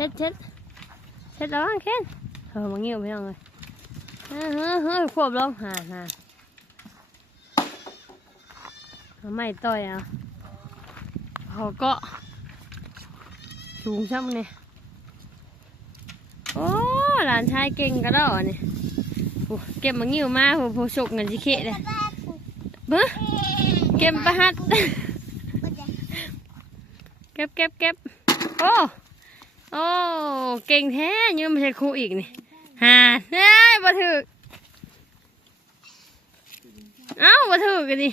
ช็ดเช็ดเช็ดระวังเข็นเออมาเงี้ยวพี่น้องเลยเฮ้ยเฮ้ยเฮ้ยควบลงหาหาเอาไม่ต่อยเอาเขาก็สูงช่ำเนี่ยโอ้หลานชายเก่งกระดอเนี่ยโอ้เก็บมาเงี้ยวมาโอ้โหฉกเงินสิเคะเลยเบ้อเก็บประหัดเก็บเก็บเก็บโอ้ โอ้เก่งแท้ยืมไม่ใช่ครูอีกนี่หาเฮ้ยบ่ถือเอ้าบ่ถือกันดิ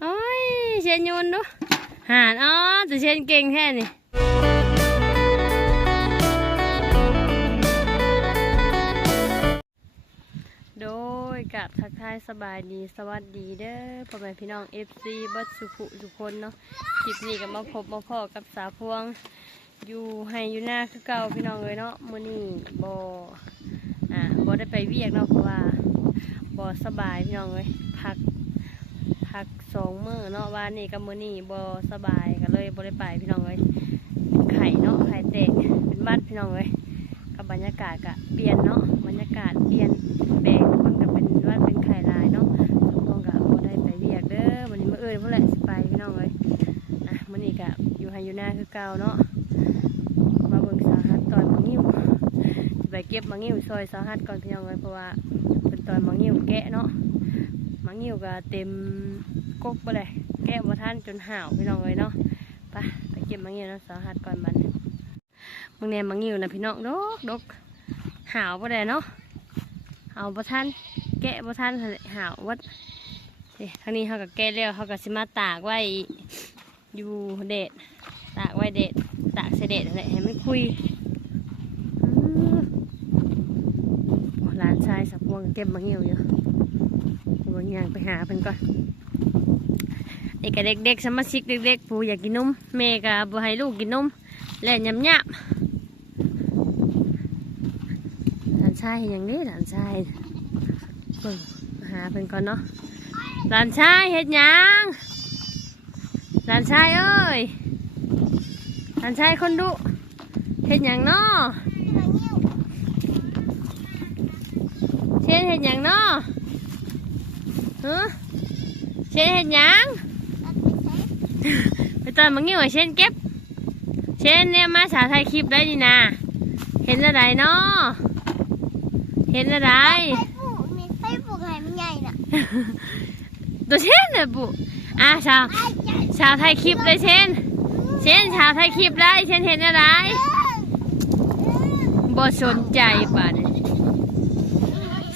โอ้ยเชนโยนดูหาอ๋อแต่เชนเก่งแท้นี่โดยกับทักทายสบายดีสวัสดีเด้อพ่อแม่พี่น้อง FC บัดสุขุทุกคนเนาะคลิปนี้ก็มาพบมาพ่อกับสาพวง อยู่ให้อยู่หน้าคือเก่าพี่น้องเลยเนาะมื้อนี้บ่อ่าบ่ได้ไปเวียกเนาะเพราะว่าบ่สบายพี่น้องเลยพักพักสองมื้อเนาะวันนี้กับมื้อนี้บ่สบายก็เลยบ่ได้ไปพี่น้องเลยเป็นไข่เนาะไข่แตกเป็นหวัดพี่น้องเลยกับบรรยากาศก็เปลี่ยนเนาะบรรยากาศเปลี่ยนแปลงมันก็เป็นวัดเป็นไข่ลายเนาะสาวพวงก็บ่ได้ไปเวียกเด้อวันนี้มื้ออื่นพุ่นแหละสิไปพี่น้องเลยอะมันอีกอะอยู่ไฮยูนาคือเก่าเนาะมาเบิ่งสาหัสตอนมังงิ้ว ไปเก็บมังงิ้วซอยสาหัสก่อนพี่น้องเลยเพราะว่าเป็นตอนมังงิ้วแกะเนาะมังงิ้วก็เต็มกกไปเลยแกะบ่ทันจนห่าวพี่น้องเลยเนาะไปไปเก็บมังงิ้วนะสาหัสก่อนมันมึงเนี่ยมังงิ้วนะพี่น้องดกดกห่าวไปเลยเนาะห่าวบ่ทันแกะบ่ทันหั่นหละห่าววัดนี่ทางนี้เขาก็แก้แล้วเขาก็สิมาตากไว้อยู่เดดตากไว้เดดตากเสด็จอะไรให้มันคุยอื้อโอ้ร้ายสับพวงเก็บมาเหี่ยวอยู่บางอย่างไปหาเพิ่นก่อนนี่ก็เด็กๆสมาชิกเด็กๆผู้อยากกินนมแม่ก็บ่ให้ลูกกินนมและยำยำหลานชายอย่างนี้หลานชายเบิ่งหาเพิ่นก่อนเนาะหลานชายเฮ็ดหยังหลานชายเอ้ยหลานชายคนดุเฮ็ดหยังเน้อ เชนเฮ็ดหยังน้อฮะเชนเฮ็ดหยังไปตอนมังงี้ว่าเชนเก็บ เชนเนี่ยมาสาไทยคลิปได้นี่นะเห็นอะไรน้อเห็นอะไรไฟปลูกมีไฟปลูกไงมันใหญ่น่ะตัวเช่นเนี่ยบุอะชาวชาวไทยคลิปเลยเช่น เช่นชาวไทยคลิปได้เช่นเห็นอะไรบ่สนใจป่ะเนี่ย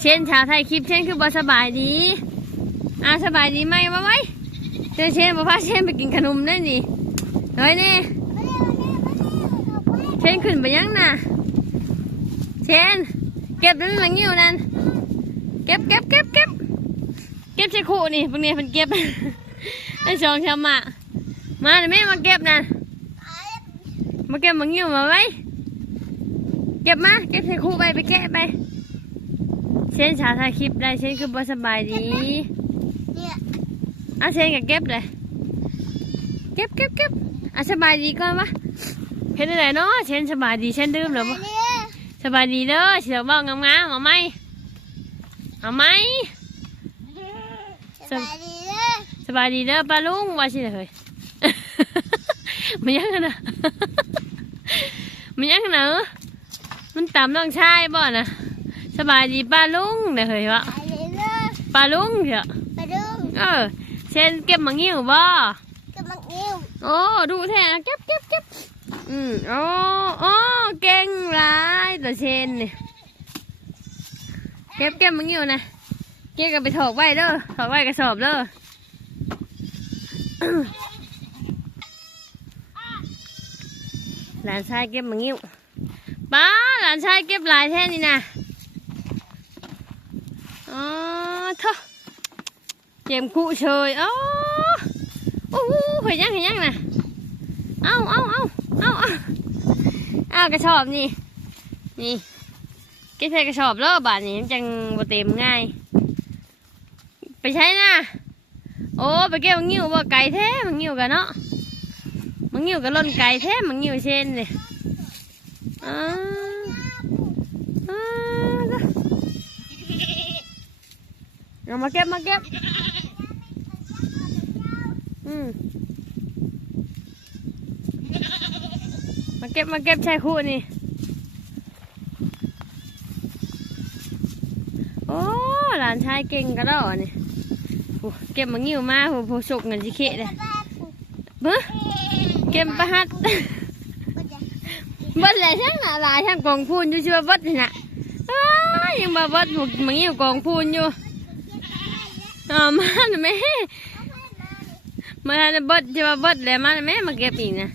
เช่นชาวไทยคลิปเช่นคือบสบายดีอะสบายดีไหมวะไว้เช่นเช่นบ่าเช่นไปกินขนมได้นี่เฮ้ยนี่เช่นขึ้นไปยังน่ะเช่นเก็บนั่นหลังยิ้วนั่นเก็บเก็บเก็บเก็บเก็บใส่ขู่นี่พวกนี้มันเก็บไอ้สองชามะมาเดี๋ยวแม่มาเก็บนะมาเก็บมังยิ้วมาไว้เก็บมาเก็บใส่ขู่ไปไปแกะไป ช่นชาวถ่ายคลิปได้เช่นคือบ่สบายดีเนี่ยอะเช่นก็เก็บเลย เก็บเก็บเก็บอะสบายดีก่อนวะเห็นอะไรเนาะเช่นสบายดีเช่นดื่มหรือบ่เนี่ยสบายดีเด้อเสียวบอกงามๆเอาไหมเอาไหมสบายดีเลยสบายดีเด้อป้าลุงว่าสิเลยมันยังกันนะมันยังกันนะมันตามน้องชายบ่นะ สบายดีป้าลุงเด้อเฮ้ยวะไปเลยเลยป้าลุงเถอะไปดูเออเช่นเก็บมังงิ้วบ่กำลังนิ้วโอ้ดูแท้เก็บเก็บเก็บอืมโอ้โอ้เก่งหลายแต่เช่นนี่เก็บเก็บมังงิ้วนะเก็บกันไปถอกไว้เด้อถอกไว้กระสอบเด้อ หลานชายเก็บมังงิ้วป้าหลานชายเก็บหลายแท่นี่นะ อ๋อเถอะเจมคู่เชยอ๋อโอ้โหเห็นยังเห็นยังนะเอาเอาเอาเอาเอาเอากระสอบนี่ นี่เก็บใส่กระสอบแล้วบาทนี้มันจังบ่เต็มง่าย ไปใช้นะโอ้ไปเก็บมังงิ้วบ่ไก่แท้มังงิ้วกันเนาะมังงิ้วกับล่นไก่แท้มังงิ้วเช่นเลยเออ่าอ่า เอามาเก็บมาเก็บ อืมมาเก็บมาเก็บชายคู่นี่ โอ้ หลานชายเก่งกระดอนี่เก็บมางิ้วมาโหโหสุกเงินสิเขะเลยเบ้อเก็บประหัดบดเลยช่างน่ะหลายช่างกองพูนอยู่ชื่อว่าบดนี่น่ะยังมาบดหมกมังอยู่กองพูนอยู่ อ๋อมาหน่อยแม่มาทำบดจะมาบดแล้วมาหน่อยแม่มาเก็บอีกนะ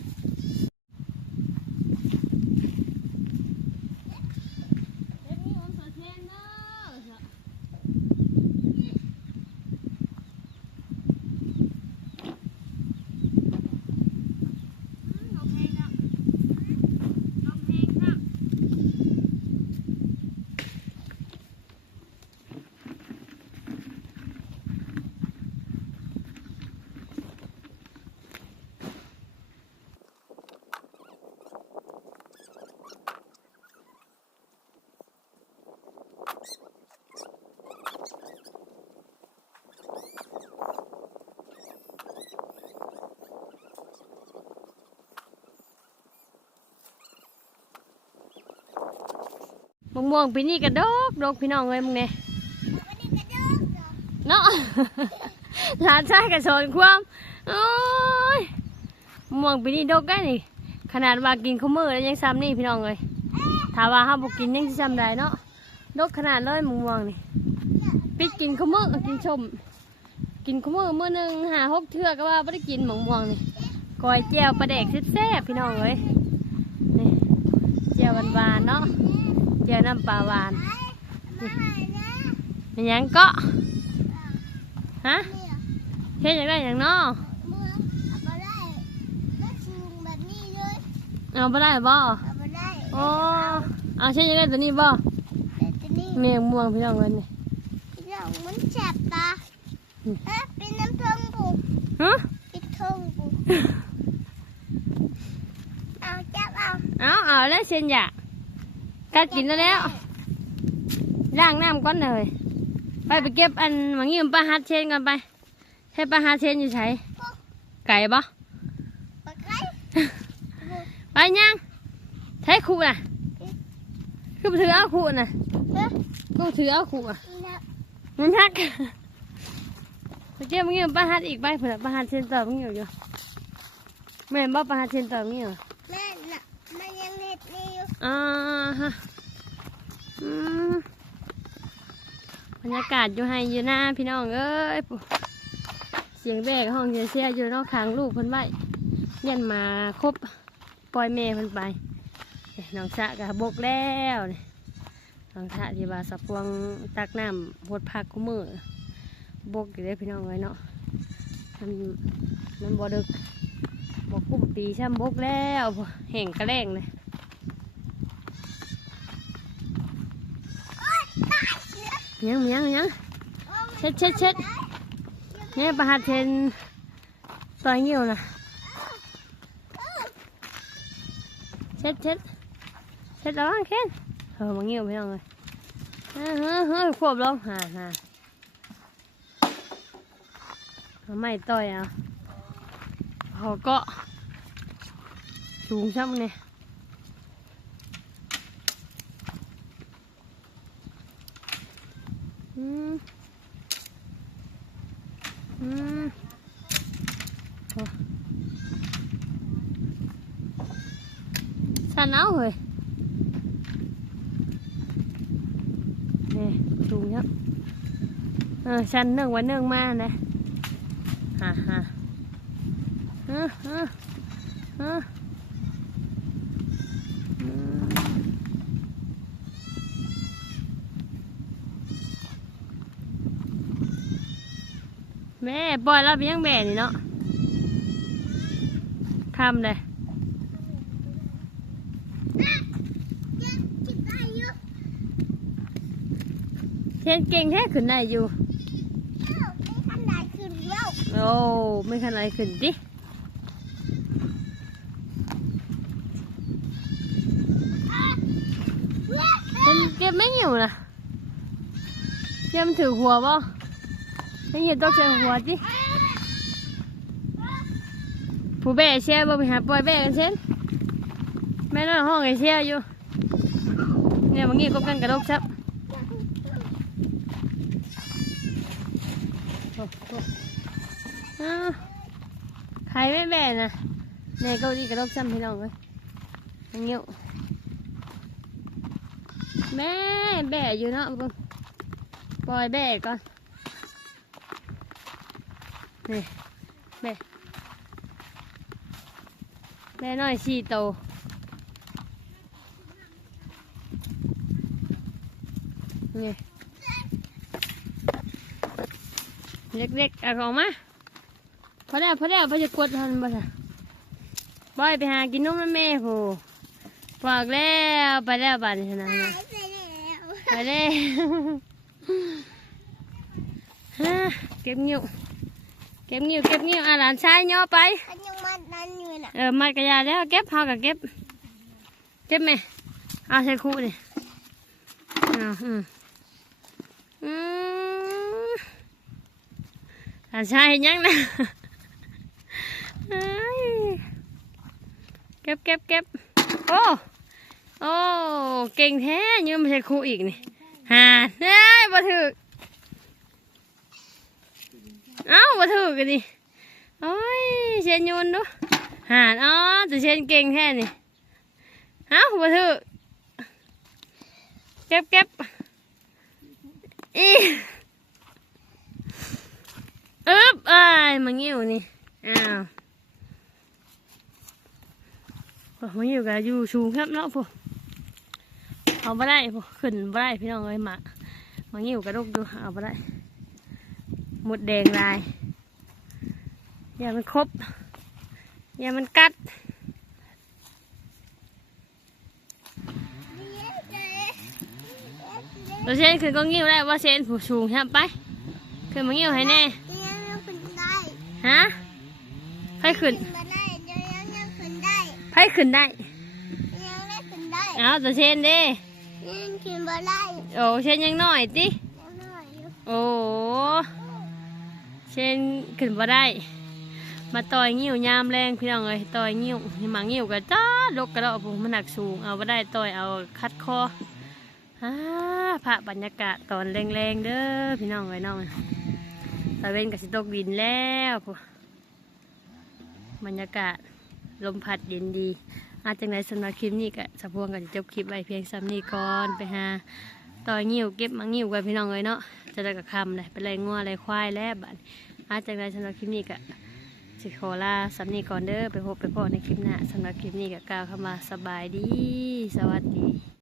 มะม่วงปีนี้กระดกดกพี่น้องเลยมึงเนี่ยเนาะหลานชายกระสอนความโอ้ยมะม่วงปีนี้ดกได้นี่ขนาดว่ากินข้าวมือแล้วยังซ้ำนี่พี่น้องเลยถ้าว่าห้ามบกินยังสิซ้ำได้เนาะดกขนาดเลยมะม่วงนี่ปิดกินข้าวมือกินชม กินข้าวมือมื้อหนึงหาหกเทื่อก็ว่าไม่ได้กินมะม่วงนี่กอยแจ่วปลาแดกแซ่บๆพี่น้องเลยนี่แจ่วหวานๆเนาะ แจ่วน้ำปลาหวานมันหยังเกาะฮะเฮ็ดอย่างไรอย่างเนาะเอาไปได้บ่โอ้เอาเช่นยังไงตัวนี้บ่เมียงม่วงพี่น้องเลยนี่มันแฉบตาเอ๊ะเป็นน้ำทงผูกฮะเป็นทงผูกเอาจับเอาเอาเอาแล้วเช่นอยาก กัดกินแล้วแล้วล้างน้ำก่อนเลยไปไปเก็บอันหมังยิ้มปลาฮัดเชนก่อนไปให้ปลาฮัดเชนอยู่ใช้ไก่บ่ปากไก่ไปยังใช้ขู่น่ะคือถือเอาขู่น่ะเอ๊ะกูถือเอาขู่อะนี่นะมันฮักไปเก็บหมังยิ้มปลาฮัดอีกไปเผื่อปลาฮัดเชนต่อมึงอยู่อยู่แม่นบ่ปลาฮัดเชนต่อมึงอยู่ แม่น่ะมันยังเห็ดนี่ อ่าฮะบรรยากาศอยู่ให้อยู่หน้าพี่น้องเอ้ยปุ๊เสียงแบกห้องเสียเสียอยู่นอกคางลูกเพิ่นไว้เยันมาครบปล่อยแม่เพิ่นไปน้องสะกับบกแล้วนี่น้องสะที่ว่าสะพวงตักน้ำหดพักกูมือบกอยู่เลยพี่น้องเลยเนาะมันมันบ่ดึกบกกุ้มปีช่ำบกแล้วแห่งกระแรงเลย ยังยังยังเช็ดเช็ดเช็ดเนี่ยประหัดเทนต่อยเงี้ยวนะเช็ดเช็ดเช็ดแล้วแค่นเออมาเงี้ยวพี่น้องเลยเฮ้ยเฮ้ยเฮ้ยควบลงฮ่าฮ่าไม่ต่อยเอาเขาก็สูงช่ำเนี่ย อืม อืมโอ้สันเอาเฮ้ยนี่สูงเยอะเออชันหนึ่งวันหนึ่งมาเลยฮ่าฮ่าเออเออเอออืม แม่ปล่อยแล้วเป็นยังแม่นี่เนาะทำเลยยังคิดได้อยู่เทนเก่งแท้ขึ้นได้อยู่เอ้าไม่ทันได้ขึ้นแล้วโอ้ไม่ขนาดขึ้นดิอ้าวเก็บไม่อยู่นะเก็บถือหัวบ่ ไม่เห็นต้องใช้หัวจิผู้แบ่แช่บ่ไปหาปล่อยแบ่กันเช่นแม่นอนห้องไอ้แช่อยู่เนี่ยบางงี้ก็กันกระดกชับใครไม่แบ่นะเนี่ยเก้าอี้กระดกชับพี่น้องเลยอันเงี้ยแม่แบะอยู่เนาะปล่อยแบะก่อน นี่แบะแบะน้อยสี่โตนี่เล็กๆเอาออกมาพอแล้วพอแล้วพอจะกดทันบ่ล่ะบอยไปหากินนมนะแม่โหฝากแล้วไปแล้วบ้านนี้นะหายไปแล้วไปเลยฮะเก็บเงิ้วเก็บงิ้วเก็บงิ้วอะหลานชายย่อไปอันยังมันนั่นอยู่น่ะเออมัดกระยาแล้วเก็บพอกับเก็บ เก็บไหมเอาใส่คู่ดิเอาอืมอืมหลานชายเห็นยังนะเอ้ยเก็บเก็บเก็บโอ้โอ้เก่งแท้ยืมมาใส่คู่อีกนี่หาเฮ้ยบ่ถึก เอ้าบ่ถึกกันดิโอ้ยเชนโยนดูหานอ๋อจะเชนเก่งแท้นี่เอ้าบ่ถือเก็บเก็บอีอึ๊บเอ้ายมางิ้วนี่อ้าวมางิ้วก็อยู่สูงครับเนาะพวกเอาบ่ได้พวกขึ้นบ่ได้พี่น้องเอ้ยหมามางิ้วกระดกดูเอาบ่ได้ หมดแดงลาย อย่ามันครบ อย่ามันกัดเราเชนขึ้นก็งิ้วได้ว่าเชนผู้สูงครับไปขึ้นมางิ้วให้แน่ยังยังขึ้นได้ฮะไผขึ้นขึ้นมาได้ยังยังยังขึ้นได้ไผขึ้นได้ยังได้ขึ้นได้เอาตัวเชนเด้ยังขึ้นมาได้โอ้เชนยังน้อยติยังน้อยอยู่โอ้ เชนขึ้นมาได้ มาต่อยงิ้วยามแรงพี่น้องเอ้ยต่อยงิ้วหมางิ้วก็จ้าลกกระดอกผมมันหนักสูง เอาไ่ได้ต่อยเอาคัดคอฮ่าพระบรรยากาศตอนแรงๆเด้อพี่น้องเอ้ยน้องตะเวนกับสิตกดินแล้วพบรรยากาศลมพัดเย็นดี อาจังไรสำหรับคลิปนี้ก็สะพวงกันจบคลิปไว้เพียงซ้ำนี้ก่อนไปหาต่อยงิ้วเก็บมางิ้วกันพี่น้องเอ้ยเนาะ จะได้กับคำเลยเป็นไรงัวไรควายแล้วบัดอาจจะไรสำหรับคลิปนี้ก็สิขอลาสำนีก่อนเด้อไปพบไปพบในคลิปหน้าสำหรับคลิปนี้ก็กล่าวคำว่าสบายดี สวัสดี